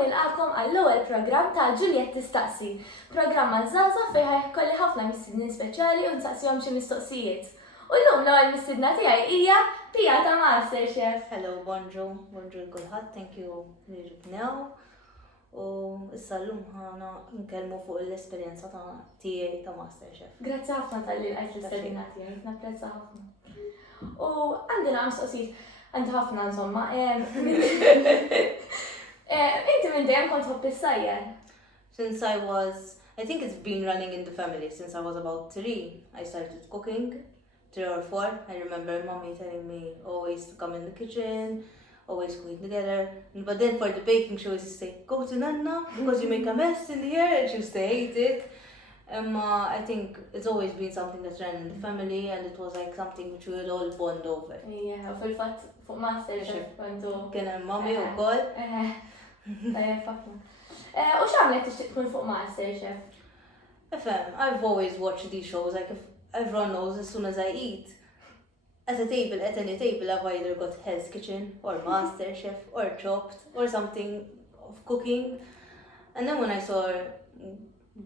nilqakom għall-ewwel programm ta' Ġuliet tistaqsi. Programm għaż-żgħażagħ fejn ħajkolli ħafna mistiednin speċjali u nsaqsihom xi mistoqsijiet. U llum l-ewwel mistiedna tiegħi hija Pia ta' MasterChef. Hello, bonjour kulħadd, thank you li ġibnew. U issa llum ħana nkellmu fuq l-esperjenza tiegħi ta' MasterChef. Grazzi ħafna tal-li lqajt l-istedina tiegħi, napprezza ħafna. U għandina mistoqsijiet. Għandi ħafna insomma. Inti minn dejjem kont tħobb is-sajjer? Since I think it's been running in the family since I was about 3. I started cooking, 3 or 4. I remember mommy telling me always to come in the kitchen, always cooking together. But then for the baking she always say, go to Nana because you make a mess in here, and she used to hate it. I think it's always been something that's ran in the family, and it was like something which we would all bond over. Yeah, fil-fatt fuq MasterChef kontu. Kien hemm mommy wkoll. Tajjeb ħafna. U x'għamlet tixtieq tkun fuq MasterChef? I've always watched these shows, like if everyone knows as soon as I eat. At any table, I've either got Hell's Kitchen or MasterChef or Chopped or something of cooking. And then when I saw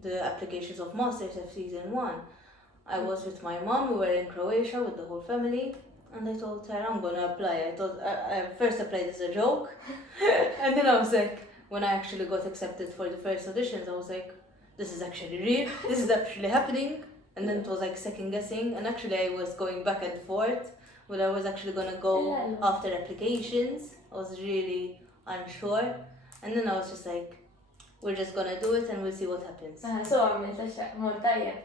the applications of MasterChef season 1, I was with my mom. We were in Croatia with the whole family, and I told her I'm gonna apply. I thought I first applied as a joke, and then I was like, when I actually got accepted for the first auditions, I was like, this is actually real. This is actually happening. And then it was like second guessing, and actually I was going back and forth whether I was actually gonna go after applications. I was really unsure, and then I was just like, we're just gonna do it and we'll see what happens. So għamilt għax mor tajjeb.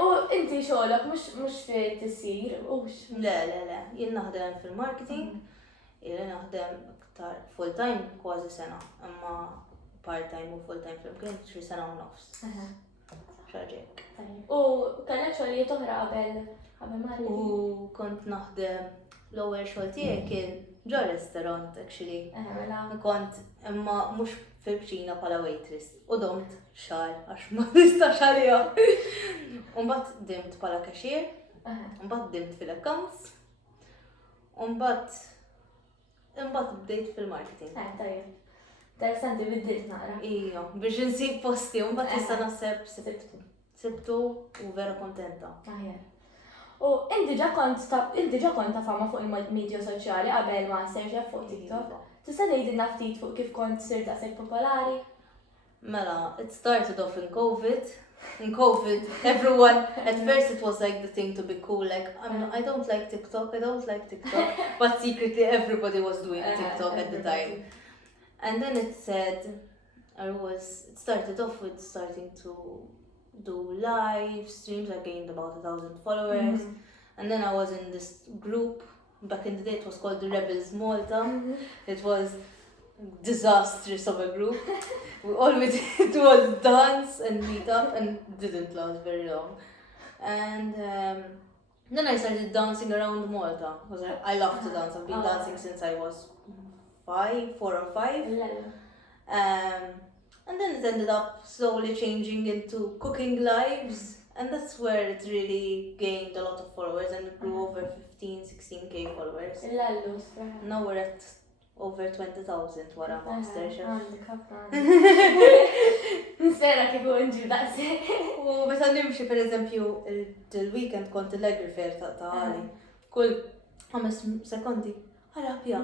U inti xogħolok mhux fi tisir ux. Le, jien naħdem fil-marketing, jien naħdem aktar full-time kważi sena, imma part-time u full-time fil-imkien 3 sena u nofs. Xaġek. U kellek xogħlijiet oħra qabel marketing? U kont naħdem l-ewwel xogħol tiegħi kien ġo restaurant actually. Kont imma mhux fil-kċina bħala waitress. U domt xahar għax ma nistax għaliha. U mbagħad dimt bħala cashier, u mbagħad dimt fil-accounts, u mbagħad bdejt fil-marketing. Tajjeb. Interessanti biddilt nara. Ija, biex insib posti, u mbagħad issa naħseb sibtu u vera kontenta. U inti ġa kont ta' fama fuq il-midja soċjali qabel MasterChef fuq TikTok. Tista' tgħidilna ftit fuq kif kont sirt daqshekk popolari? Mela, it started off in COVID. In COVID, everyone, at first it was like the thing to be cool, like, I don't like TikTok, but secretly everybody was doing TikTok at the time. And then it started off with starting to do live streams. I gained about 1,000 followers. And then I was in this group. Back in the day, it was called the Rebels Malta. It was disastrous of a group. All we did was dance and meet up, and didn't last very long. And then I started dancing around Malta, because I love to dance. I've been dancing since I was 4 or 5. And then it ended up slowly changing into cooking lives, and that's where it really gained a lot of followers, and it grew over 16K followers. Now we're at over 20,000 wara MasterChef. Nispera kieku nġib daqshekk. U meta nimxi pereżempju il-weekend kont il-agrifair ta' għali. Kull 5 sekondi. Ħarapja.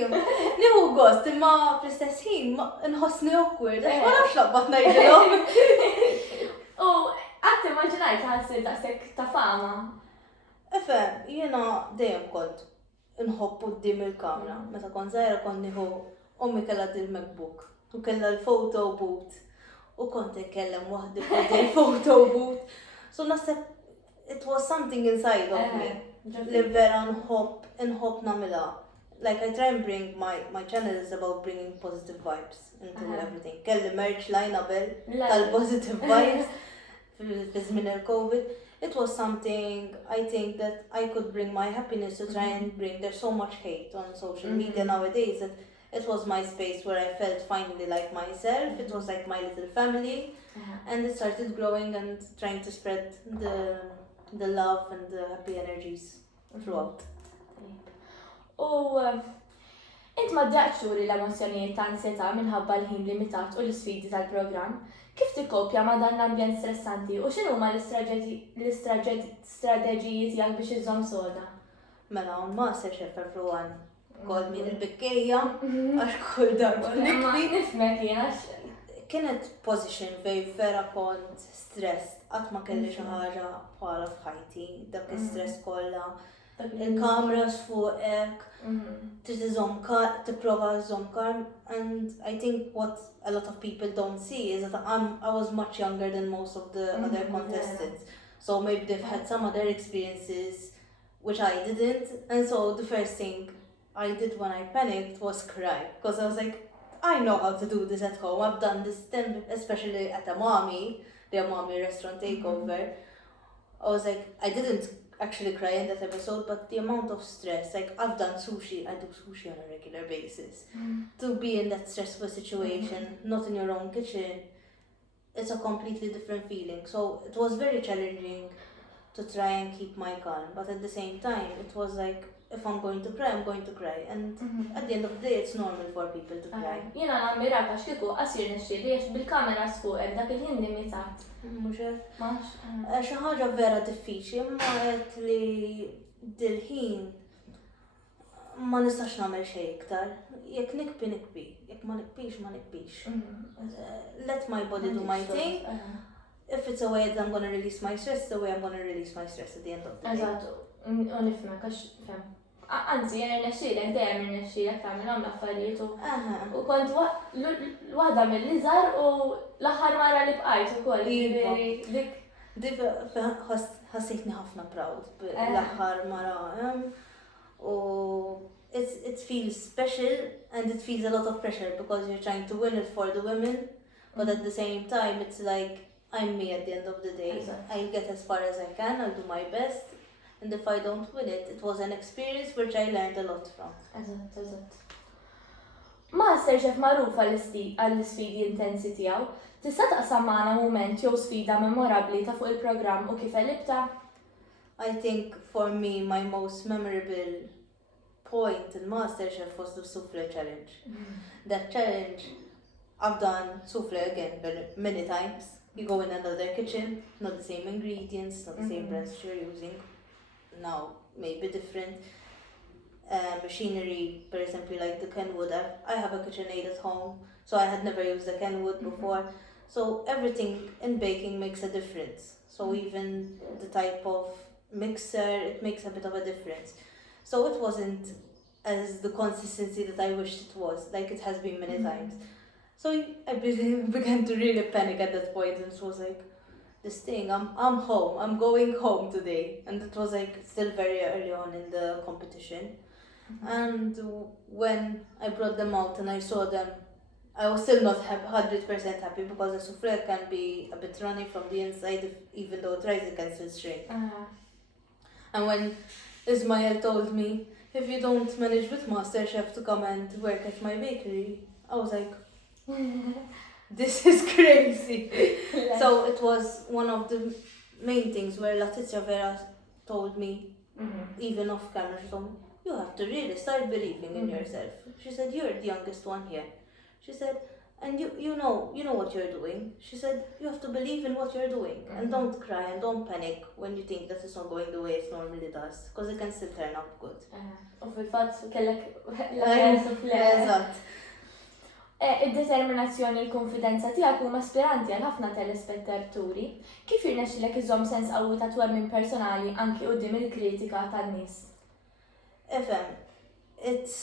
Nieħu gost, imma fl-istess ħin nħossni awkward, għax ma nafx laqbad ngħidilhom. U qatt immaġinajt ħassir daqshekk ta' fama. Jiena dejjem kont inħobb quddiem il-kamra. Meta kont żgħira kont nieħu ommi kellha il-MacBook u kellha l-photo booth u kont inkellem waħdi fuq il-photo booth. So naħseb it was something inside of me. Li vera nħobb nagħmilha. Like I try and bring my channel is about bringing positive vibes into everything. Kelli merch line qabel tal-positive vibes fi żmien il-COVID. It was something I think that I could bring my happiness to try and bring. There's so much hate on social media nowadays that it was my space where I felt finally like myself. It was like my little family, and it started growing and trying to spread the love and the happy energies throughout. U Int ma ddaqx turi l-emozjonijiet ta' ansjetà minħabba l-ħin limitat u l-isfidi tal-programm. Kif tikkopja ma' dan l-ambjent stressanti u x'inhuma l-istrateġiji tiegħek biex iżżomm soda? Mela, MasterChef everyone. Kod min il-bikkejja, għax kull darba nikbi. Nifmek jiena. Kienet position fej vera kont stressed, qatt ma kelli xi ħaġa bħala f'ħajti, dak is-stress kollha. Il-kameras fuqek, tipprova żomm calm, and I think what a lot of people don't see is that I was much younger than most of the other contestants. So maybe they've had some other experiences which I didn't, and so the first thing I did when I panicked was cry, because I was like, I know how to do this at home. I've done this, especially at the mommy restaurant takeover. I was like, I didn't actually cry in that episode, but the amount of stress, like I've done sushi, I do sushi on a regular basis. To be in that stressful situation, not in your own kitchen, it's a completely different feeling. So it was very challenging to try and keep my calm, but at the same time, it was like, if I'm going to cry, I'm going to cry. And at the end of the day, it's normal for people to cry. Jiena nammiraka għax kieku qasir nixxieli għax bil-kamera sfuqek dak il-ħin limitat. Mhux hekk? Max. Xi ħaġa vera diffiċli, imma qed li dil-ħin ma nistax nagħmel xejn iktar. Jekk nikbi, jekk ma nikbix. Let my body do my thing. If it's a way that I'm going to release my stress, the way I'm going to release my stress at the end of the day. Eżatt, u nifhmek għax fem. Anzi, jena nexxilek, dejjem nexxilek tagħmilhom l-affarijiet u kont waħda mill-iżgħar u l-aħħar mara li bqajt ukoll. Dik ħassitni ħafna proud l-aħħar mara. U it feels special and it feels a lot of pressure because you're trying to win it for the women, but at the same time it's like I'm me at the end of the day. I'll get as far as I can, I'll do my best. And if I don't win it, it was an experience which I learned a lot from. Eżatt. MasterChef magħruf għall-isfidi intensi tiegħu. Tista' taqsam magħna mument jew sfida memorabbli ta' fuq il-programm u kif elibta? I think for me, my most memorable point in MasterChef was the souffle challenge. That challenge, I've done souffle again many times. You go in another kitchen, not the same ingredients, not the same brands you're using. Now, maybe different machinery, for example, like the Kenwood. I have a KitchenAid at home, so I had never used the Kenwood before. So everything in baking makes a difference. So even the type of mixer, it makes a bit of a difference. So it wasn't as the consistency that I wished it was, like it has been many times. So I began to really panic at that point, and it was like, this thing, I'm home, I'm going home today. And it was like still very early on in the competition. And when I brought them out and I saw them, I was still not 100% happy because the souffle can be a bit runny from the inside, even though it tries, it can still shrink. And when Ismail told me, if you don't manage with MasterChef to come and work at my bakery, I was like, this is crazy. So it was one of the main things where Letizia Vera told me, even off camera, she told me, you have to really start believing in yourself. She said, you're the youngest one here. She said, and you know what you're doing. She said, you have to believe in what you're doing and don't cry and don't panic when you think that it's not going the way it normally does, because it can still turn out good. U fil-fatt kellek l-souffle. Id-determinazzjoni l-konfidenza tiegħek huma ispiranti għal ħafna telespettaturi. Kif jirnexxilek iżomm sens qawwi ta' twemmin personali anki quddiem il-kritika tan-nies? It's,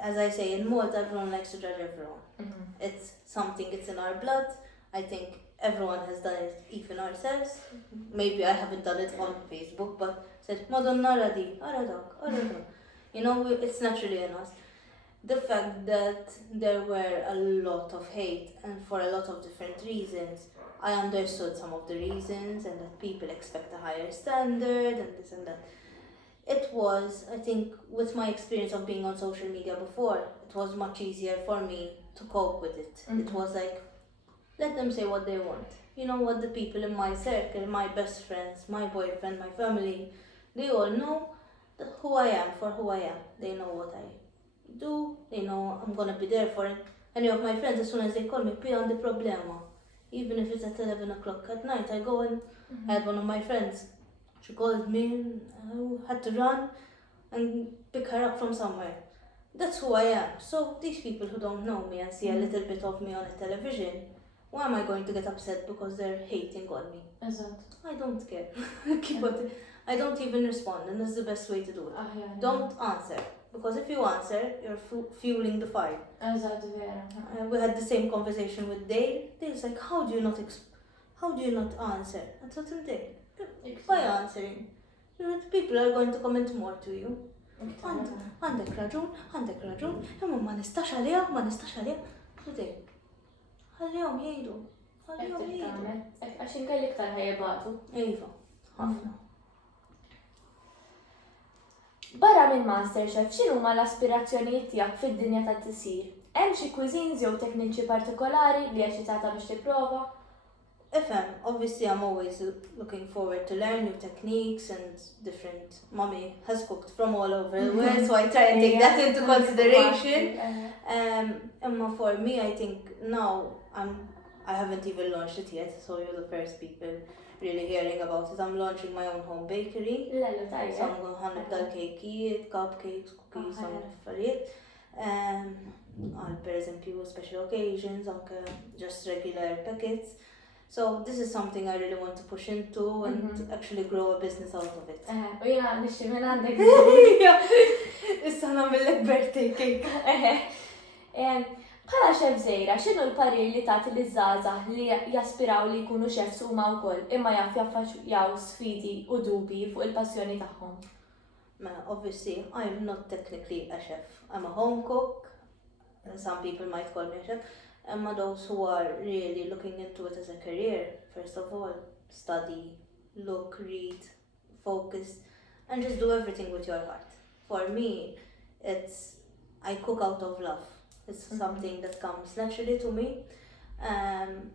as I say, in Malta, everyone likes to judge everyone. It's something, it's in our blood. I think everyone has done it, even ourselves. Maybe I haven't done it on Facebook, but said, Madonna radi, aradak. You know, it's naturally in us. The fact that there were a lot of hate and for a lot of different reasons, I understood some of the reasons and that people expect a higher standard and this and that. It was, I think, with my experience of being on social media before, it was much easier for me to cope with it. It was like, let them say what they want. You know what, the people in my circle, my best friends, my boyfriend, my family, they all know who I am for who I am. They know what I'm gonna be there for any of my friends as soon as they call me, Pia għandi problema. Even if it's at 11 o'clock at night, I go and I had one of my friends. She called me, I had to run and pick her up from somewhere. That's who I am. So these people who don't know me and see a little bit of me on a television, why am I going to get upset because they're hating on me? I don't care. Keep on. I don't even respond, and that's the best way to do it. Don't answer, because if you answer, you're fueling the fire. We had the same conversation with Dale. Dale's like, how do you not answer? I told him, Dale, by answering, people are going to comment more to you. Għandek raġun, imma ma nistax għalija. Dale, għalihom jgħidu. Għax inkelli iktar ħajibatu. Iva, ħafna. Barra minn MasterChef, x'inhuma l-aspirazzjonijiet tiegħek fid-dinja tat-tisir? Hemm xi cuisines jew tekniċi partikolari li eċitata biex tipprova? Obviously I'm always looking forward to learn new techniques and different. Mommy has cooked from all over the world, so I try and take that into consideration. For me, I think now I haven't even launched it yet, so you're the first people really hearing about it. I'm launching my own home bakery. So I'm going to handle cakejiet, cupcakes, cookies, some affarijiet. Per eżempju, special occasions, just regular packets. So this is something I really want to push into and actually grow a business out of it. U jena nixxi minn għandek. Issa nagħmellek birthday cake. Bħala xef żgħira, x'inhu l-parir li tagħti liż-żgħażagħ li jaspiraw li jkunu xefs huma wkoll imma jaf jaffaċċjaw sfidi u dubji fuq il-passjoni tagħhom? Obviously, I'm not technically a chef. I'm a home cook. Some people might call me a chef. Those who are really looking into it as a career, first of all, study, look, read, focus, and just do everything with your heart. For me, I cook out of love. It's something that comes naturally to me. And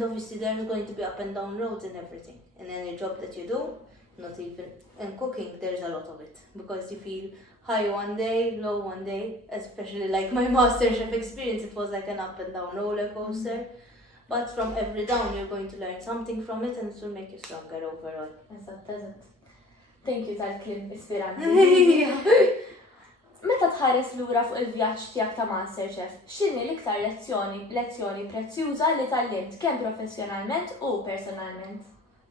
obviously there's going to be up and down roads in everything. In any job that you do, not even in cooking, there's a lot of it. Because you feel high one day, low one day, especially like my MasterChef experience, it was like an up and down roller coaster. But from every down, you're going to learn something from it and it will make you stronger overall. Thank you tal-klim ispiranti. Meta tħares lura fuq il-vjaġġ tiegħek ta' MasterChef, x'inhi l-iktar lezzjoni prezzjuża li tallimt kemm professjonalment u personalment?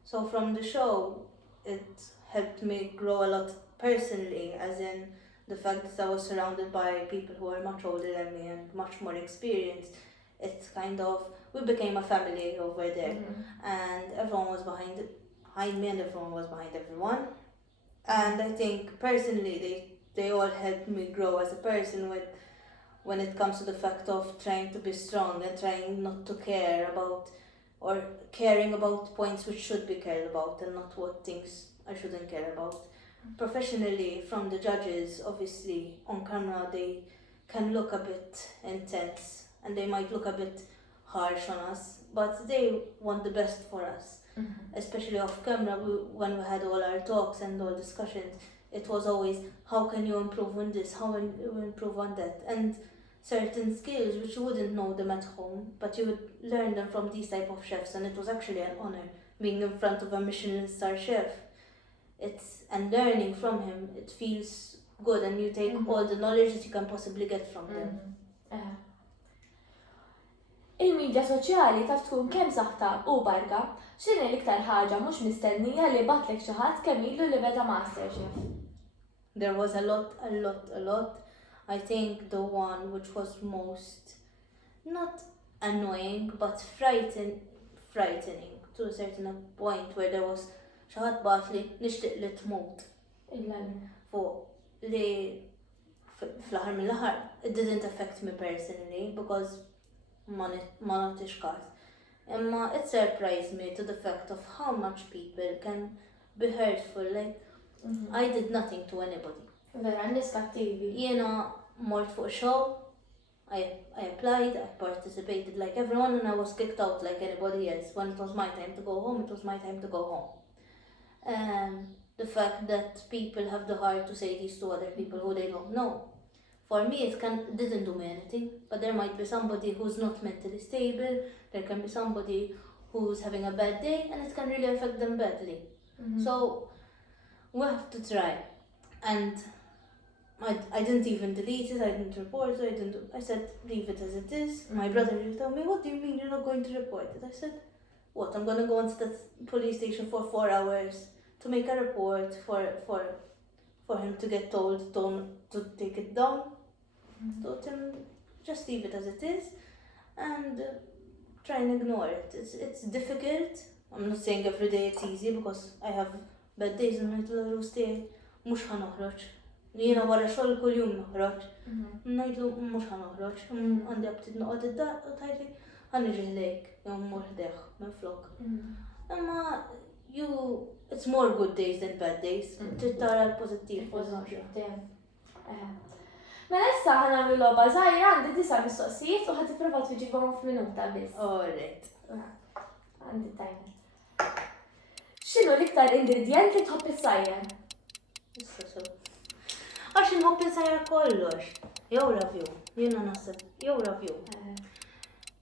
So from the show, it helped me grow a lot personally, as in the fact that I was surrounded by people who are much older than me and much more experienced. It's we became a family over there, and everyone was behind me and everyone was behind everyone. And I think personally they all helped me grow as a person when it comes to the fact of trying to be strong and trying not to care about or caring about points which should be cared about and not what things I shouldn't care about. Professionally, from the judges, obviously on camera they can look a bit intense and they might look a bit harsh on us, but they want the best for us. Especially off camera, when we had all our talks and all discussions, it was always, how can you improve on this, how can you improve on that, and certain skills which you wouldn't know them at home, but you would learn them from these type of chefs, and it was actually an honor being in front of a Michelin star chef. And learning from him, it feels good, and you take all the knowledge that you can possibly get from them. Il-midja soċjali taf tkun kemm saħta u barga, x'inhi l-iktar ħaġa mhux mistennija li batlek xi ħadd kemm ilu li beda MasterChef? There was a lot. I think the one which was most, not annoying, but frightening to a certain point where there was xi ħadd batli nixtieq li tmut. Fuq li fl-aħħar mill-aħħar, it didn't affect me personally because ma nagħtix każ. Imma it surprised me to the fact of how much people can be hurtful. Like, I did nothing to anybody. Vera, nies kattivi. Jiena mort fuq show, I applied, I participated like everyone, and I was kicked out like anybody else. When it was my time to go home, it was my time to go home. The fact that people have the heart to say this to other people who they don't know. For me, didn't do me anything, but there might be somebody who's not mentally stable, there can be somebody who's having a bad day, and it can really affect them badly. So, we have to try. And I didn't even delete it, I didn't report it, I said, leave it as it is. My brother used to tell me, what do you mean you're not going to report it? I said, what, I'm going to go into the police station for 4 hours to make a report for him to get told to take it down? So just leave it as it is and try and ignore it. It's difficult. I'm not saying every day it's easy because I have bad days and ngħidlu l-ustej mhux ħanoħroġ. Jiena wara xogħol kuljum noħroġ. Ngħidlu mhux ħanoħroġ. Għandi abtit noqgħod id-dar u tgħidli ħaniġi ħlejk jew mmur ħdejh minflok. Imma it's more good days than bad days. Trid tara l-pożittiv. Mela issa ħanagħmlu logħba żgħira għandi 9 mistoqsijiet u ħadd tipprova twiġibhom f'minuta biss. Alright. Għandi timer. X'inhu l-iktar ingredient li tħobb issajjar? Għax inħobb insajjar kollox. Jew ravju, jiena naħseb jew ravju.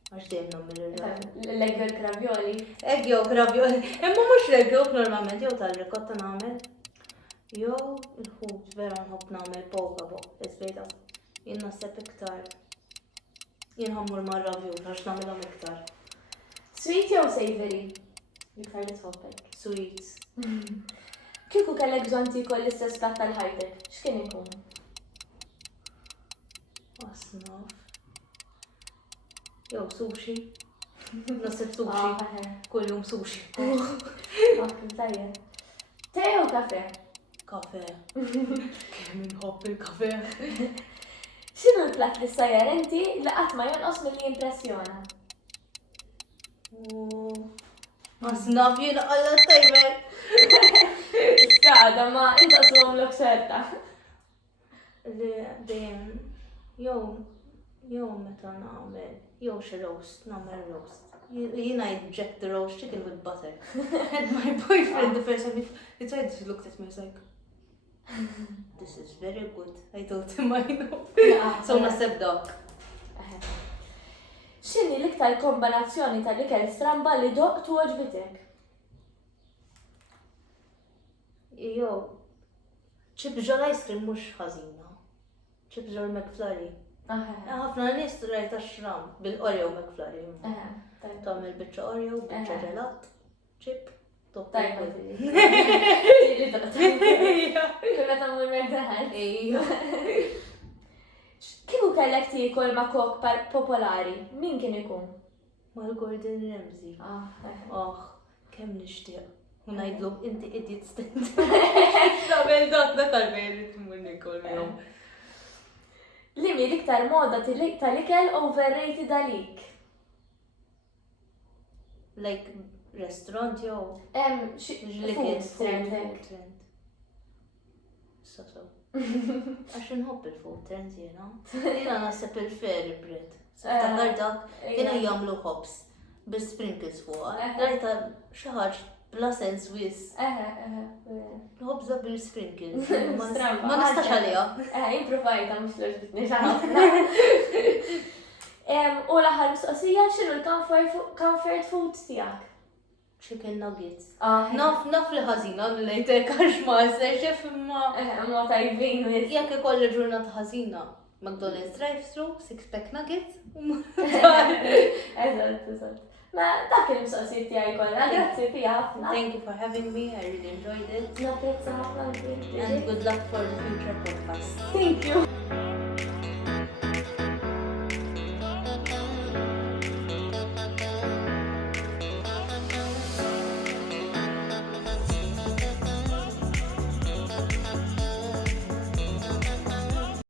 Għax dejjem nagħmel ir-ravju. L-egg yolk ravioli. Egg yolk ravioli. Imma mhux egg yolk normalment jew tal-ricotta nagħmel. Jew il-ħut vera nħobb nagħmel poka fuq iżbejda. Jien naħseb iktar. Jien ħammur mar-ravju għax nagħmilhom iktar. Sweet jew savory? L-iktar li tħobbek. Sweets. Kieku kellek bżonn tiekol l-istess platt tal-ħajtek, x'kien ikun? Asnaf. Jew sushi. Naħseb sushi. Kuljum sushi. Tajjeb. Te jew kafe? Kafe. Kemm inħobb il-kafe. X'inhu l-platt li ssajjar inti li qatt ma jonqos milli impressjona? Asnaf jiena qalla tajmer. Skada ma intaqsuhom l-okserta. Li dejjem jew meta nagħmel jew xi roast, nagħmel roast. I reject the roast chicken with butter. And my boyfriend the first time he tried to look at me, he's like, this is very good. I told him I know. So naħseb dak. X'inhi l-iktar kombinazzjoni tal-ikel stramba li doqt u għoġbitek? Jo, ċibġol ice cream mhux ħażina. ċibġol McFlurry. Ħafna nies rajt għax-xram bil-Oreo McFlurry. Tagħmel biċċa Oreo, biċċa ġelat, ċib, top. Tajba. Meta mmur McDonald's. Kieku kellek tiekol ma' kok popolari, min kien ikun? Mal-Gordon Ramsay. Kemm nixtieq. U ngħidlu inti idiot stent. Nagħmel dak għall-veri tmur nikol miegħu. Limi l-iktar moda tal-ikel overrated għalik? Like restaurant jew? Food trend. So. Għax inħobb il-food trend jiena. Jiena naħseb il-fairy bread. Ftakar dak kienu jagħmlu hops bi-sprinkles fuqha. Rajta xi ħaġa bla sens wis. Ħobża bil-sprinkles. Ma nistax għaliha. Improvajta mhux l-ġbitni ħafna. U l-aħħar mistoqsija x'inhu l-comfort food tiegħek? Chicken nuggets. Naf li ħażina li ngħidlek għax MasterChef imma. Ma tajbin wis. Jekk ikolli ġurnata ħażina, McDonald's drive-thru, 6-pack nuggets. Eżatt. Ma dak il-mistoqsijiet tiegħi kollha. Grazzi Pia ħafna. Thank you for having me. I really enjoyed it. Napprezza ħafna. And good luck for the future podcast. Thank you.